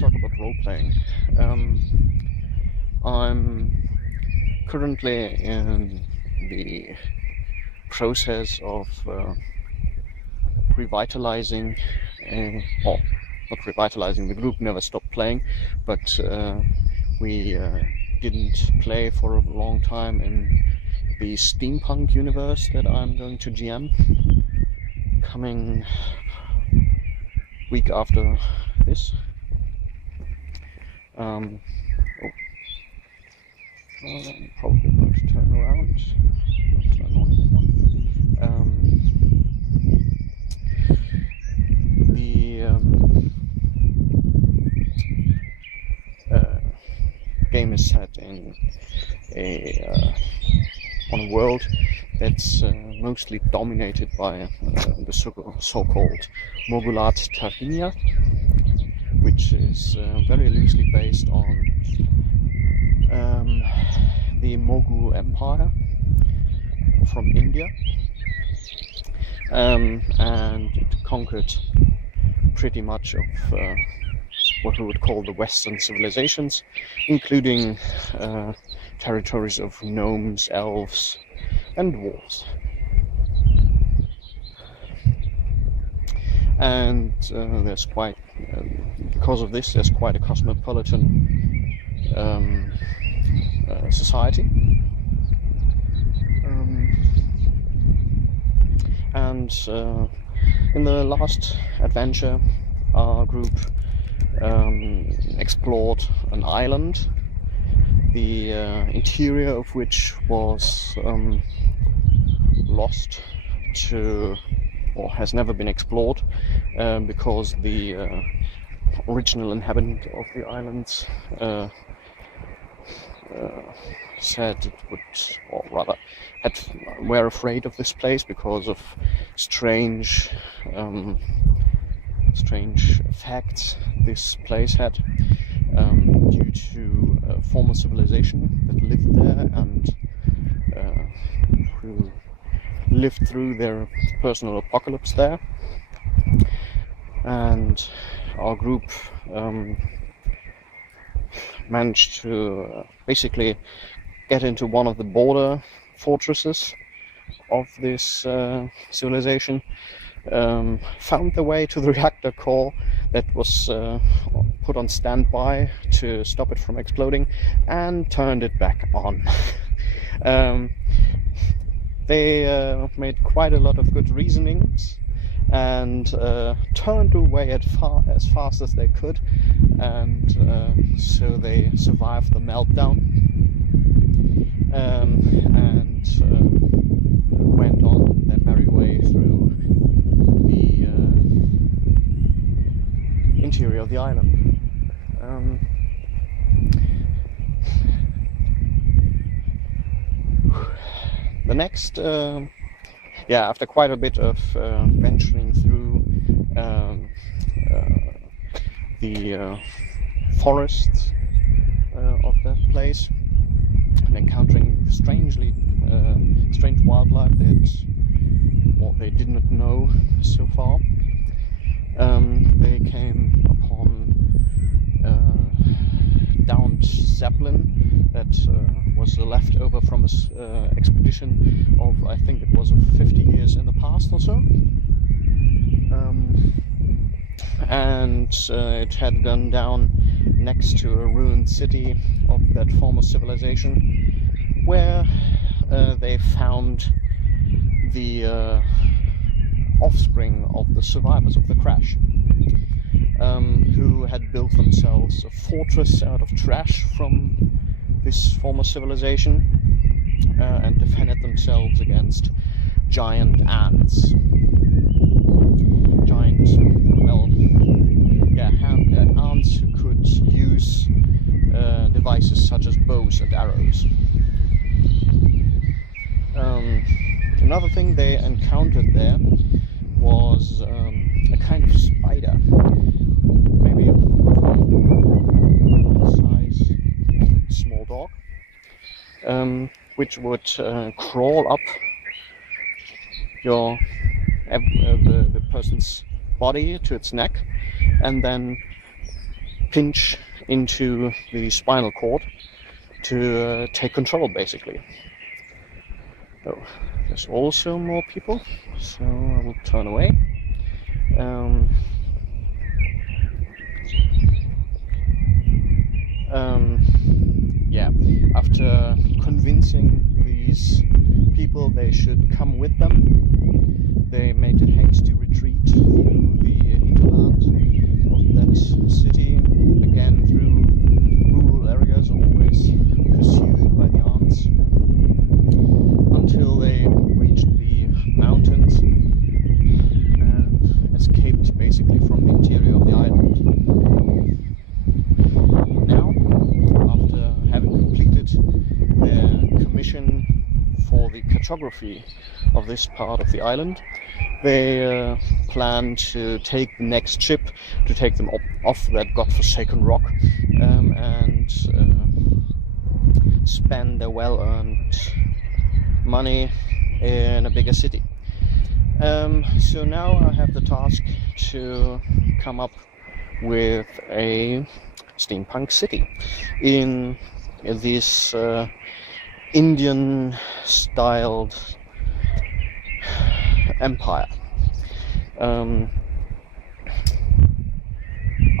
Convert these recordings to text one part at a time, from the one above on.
let's talk about role-playing. I'm currently in the process of revitalizing, or not revitalizing, the group never stopped playing, but we didn't play for a long time in the steampunk universe that I'm going to GM, coming week after this. I'm probably going to turn around. Turn on one. The game is set in on a world that's mostly dominated by the so-called Mogulat Tarquinia, which is very loosely based on the Mughal Empire from India, and it conquered pretty much of what we would call the Western civilizations, including territories of gnomes, elves, and dwarves. And there's quite, because of this, there's quite a cosmopolitan society. And in the last adventure, our group explored an island, the interior of which was lost to, or has never been explored, because the original inhabitant of the islands said it would, or rather were afraid of this place because of strange effects this place had due to a former civilization that lived there and who lived through their personal apocalypse there. And our group managed to basically get into one of the border fortresses of this civilization, found the way to the reactor core that was put on standby to stop it from exploding, and turned it back on. They made quite a lot of good reasonings and turned away as fast as they could, and so they survived the meltdown and went on their merry way through the interior of the island. The next, after quite a bit of venturing through the forests of that place and encountering strange wildlife that they did not know so far, they came upon downed zeppelin that was a leftover from an expedition of, I think it was 50 years in the past or so. And it had gone down next to a ruined city of that former civilization, where they found the offspring of the survivors of the crash, who had built themselves a fortress out of trash from this former civilization, and defended themselves against giant ants. Ants who could use devices such as bows and arrows. Another thing they encountered there was a kind of spider, maybe the size of a small dog, which would crawl up the person's body to its neck, and then pinch into the spinal cord to take control, basically. Oh, there's also more people, so I will turn away. Yeah, after convincing these people they should come with them, they made a hasty retreat through the hinterland of that city, again through rural areas, always pursued by the ants, until they reached the mountains and escaped basically from the interior of the island. Now, after having completed their commission for the cartography of this part of the island, they plan to take the next ship to take them off that godforsaken rock and spend their well-earned money in a bigger city. So now I have the task to come up with a steampunk city in this Indian-styled empire.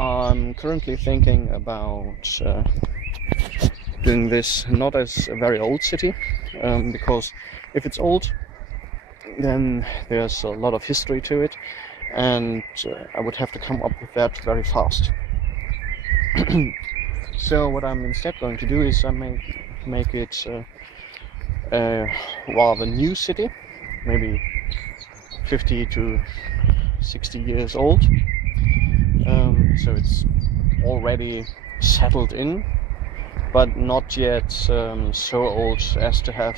I'm currently thinking about doing this not as a very old city, because if it's old, then there's a lot of history to it, and I would have to come up with that very fast. So what I'm instead going to do is I make it a rather new city, maybe 50 to 60 years old. So it's already settled in, but not yet so old as to have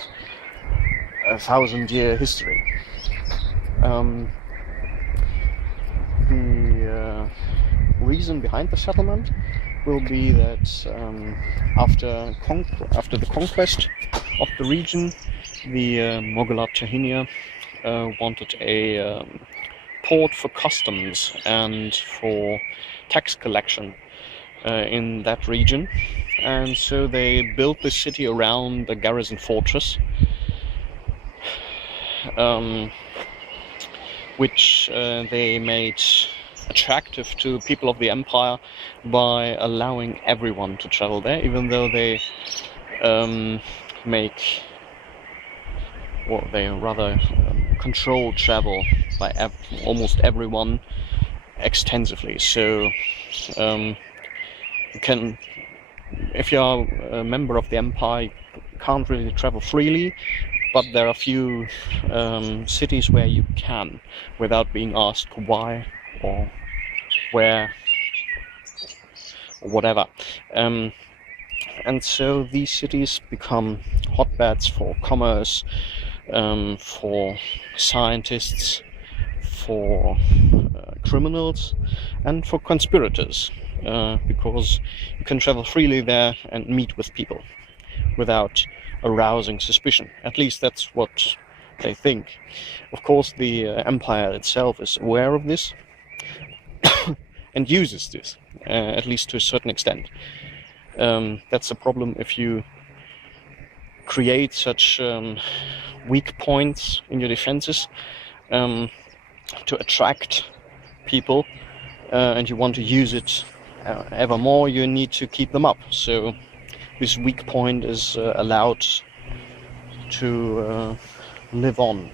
a 1,000-year history. The reason behind the settlement will be that after the conquest of the region, the Moghulat Tahinia wanted a port for customs and for tax collection in that region, and so they built the city around the garrison fortress, which they made attractive to people of the empire by allowing everyone to travel there, even though they control travel by almost everyone extensively. So you can, if you are a member of the empire, you can't really travel freely, but there are a few cities where you can, without being asked why or where or whatever. And so these cities become hotbeds for commerce, for scientists, for criminals, and for conspirators, because you can travel freely there and meet with people without arousing suspicion. At least that's what they think. Of course, the empire itself is aware of this and uses this, at least to a certain extent. That's a problem if you create such weak points in your defenses to attract people, and you want to use it ever more. You need to keep them up. So this weak point is allowed to live on.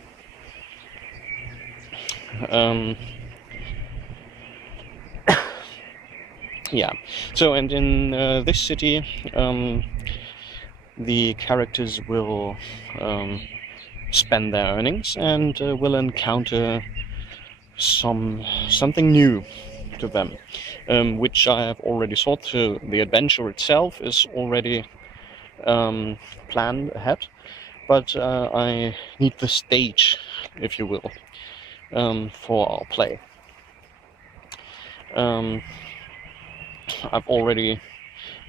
Yeah. So, and in this city, the characters will spend their earnings and will encounter something new to them, which I have already thought through. The adventure itself is already planned ahead, but I need the stage, if you will, for our play. I've already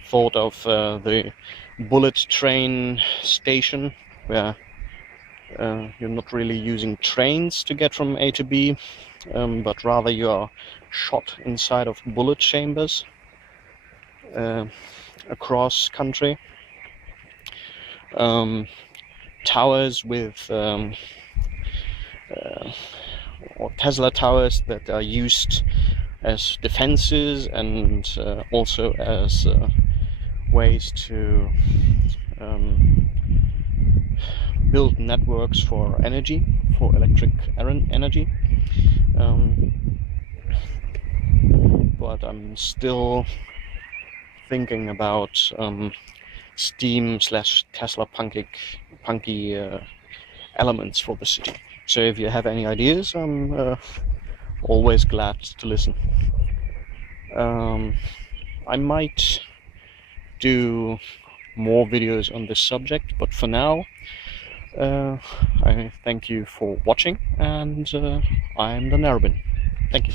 thought of the bullet train station, where you're not really using trains to get from A to B, but rather you are shot inside of bullet chambers across country. Towers with or Tesla towers that are used as defenses and also as ways to build networks for energy, for electric energy. But I'm still thinking about Steam/Tesla punky elements for the city. So if you have any ideas, I'm always glad to listen. I might do more videos on this subject, but for now, I thank you for watching, and I'm the Narabin. Thank you.